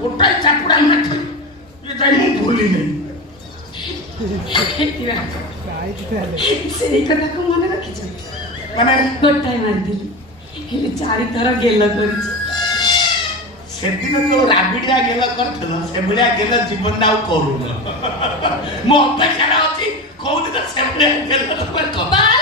ଗୋଟାଏ ଚାପୁଡ଼ା ମାଠି ଏ ଯାଇ ମୁଁ ଭୁଲି ନାହିଁ। ସେଇ କଥାକୁ ମନେ ରଖିଛ? ମାନେ ଗୋଟାଏ ମାରିଦେଲି ହେଲେ 4 ଥର ଗେଲ କରିଛି। ସେଦିନ ଯୋଉ ରାବିଡ଼ିଆ ଗେଲ କରିଥିଲ ସେଭଳିଆ ଗେଲ ଜୀବନରେ ଆଉ କରୁନ। ମୁଁ ଅପେକ୍ଷାରେ ଅଛି କୋଉଦିନ ସେଭଳିଆ ଗେଲ ତମେ କର।